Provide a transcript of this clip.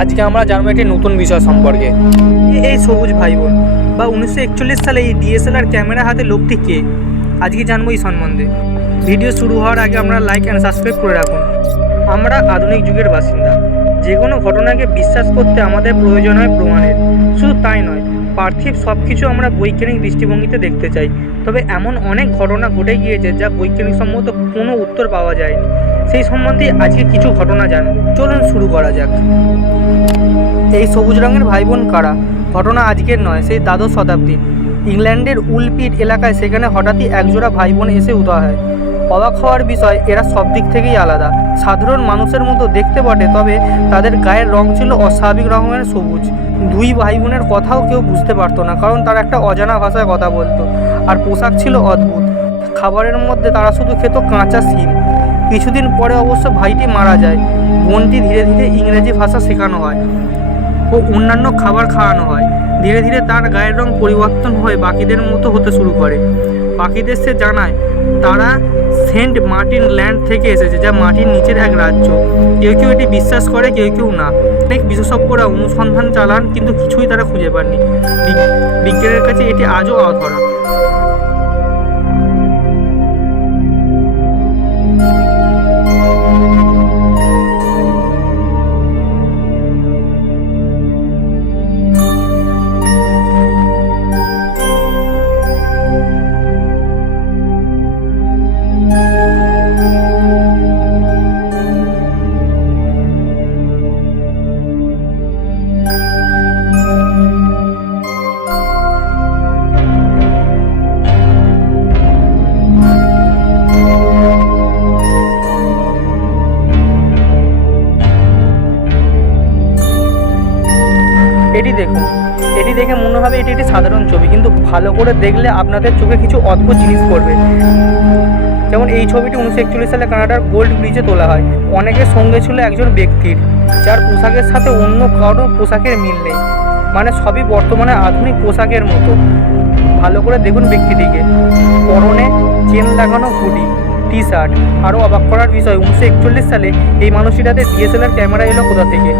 আজকে আমরা জানব একটি নতুন বিষয় সম্পর্কে। এই সবুজ ভাই বোন বা উনিশশো একচল্লিশ সালে এই ডিএসএলআর ক্যামেরা হাতে লোকটি কে? আজকে জানব এই সম্বন্ধে ভিডিও শুরু হওয়ার আগে আমরা লাইক অ্যান্ড সাবস্ক্রাইব করে রাখুন। আমরা আধুনিক যুগের বাসিন্দা। যে কোনো ঘটনাকে বিশ্বাস করতে আমাদের প্রয়োজন হয় প্রমাণের। শুধু তাই নয়, পার্থিব সব কিছু আমরা বৈজ্ঞানিক দৃষ্টিভঙ্গিতে দেখতে চাই। তবে এমন অনেক ঘটনা ঘটে গিয়েছে যা বৈজ্ঞানিক সম্মত কোনো উত্তর পাওয়া যায়নি। সেই সম্বন্ধে আজকে কিছু ঘটনা জানব চলুন শুরু করা যাক। এই সবুজ রঙের ভাই বোন কারা? ঘটনা আজকের নয়, সেই দ্বাদশ শতাব্দী। ইংল্যান্ডের উলপিট এলাকায় সেখানে হঠাৎই একজোড়া ভাই বোন এসে উদয় হয়। অবাক হওয়ার বিষয়, এরা সব দিক থেকেই আলাদা। সাধারণ মানুষের মতো দেখতে বটে, তবে তাদের গায়ের রং ছিল অস্বাভাবিক রকমের সবুজ। দুই ভাই বোনের কথাও কেউ বুঝতে পারতো না, কারণ তারা একটা অজানা ভাষায় কথা বলতো। আর পোশাক ছিল অদ্ভুত। খাবারের মধ্যে তারা শুধু খেত কাঁচা শিম কিছুদিন পরে অবশ্য ভাইটি মারা যায়। বোনটি ধীরে ধীরে ইংরেজি ভাষা শেখানো হয় ও অন্যান্য খাবার খাওয়ানো হয়। ধীরে ধীরে তার গায়ের রং পরিবর্তন হয়ে বাকিদের মতো হতে শুরু করে। বাকিদের সে জানায়, তারা সেন্ট মার্টিন ল্যান্ড থেকে এসেছে, যা মাটির নিচের এক রাজ্য। কেউ কেউ এটি বিশ্বাস করে, কেউ কেউ না। অনেক বিশেষজ্ঞরা অনুসন্ধান চালান, কিন্তু কিছুই তারা খুঁজে পাননি। বিজ্ঞানের কাছে এটি আজও অধরা। এটি দেখুন। এটি দেখে মনে হবে এটি একটি সাধারণ ছবি, কিন্তু ভালো করে দেখলে আপনাদের চোখে কিছু অদ্ভুত জিনিস পড়বে। যেমন এই ছবিটি উনিশশো একচল্লিশ সালে কানাডার গোল্ড ব্রিজে তোলা হয়। অনেকের সঙ্গে ছিল একজন ব্যক্তির, যার পোশাকের সাথে অন্য কারও পোশাকের মিল নেই। মানে সবই বর্তমানে আধুনিক পোশাকের মতো। ভালো করে দেখুন ব্যক্তিটিকে। পরনে চেন লাগানো হুডি টি শার্ট আরও অবাক করার বিষয়, উনিশশো একচল্লিশ সালে এই মানুষটির হাতে ডিএসএলআর ক্যামেরা এলো কোথা থেকে?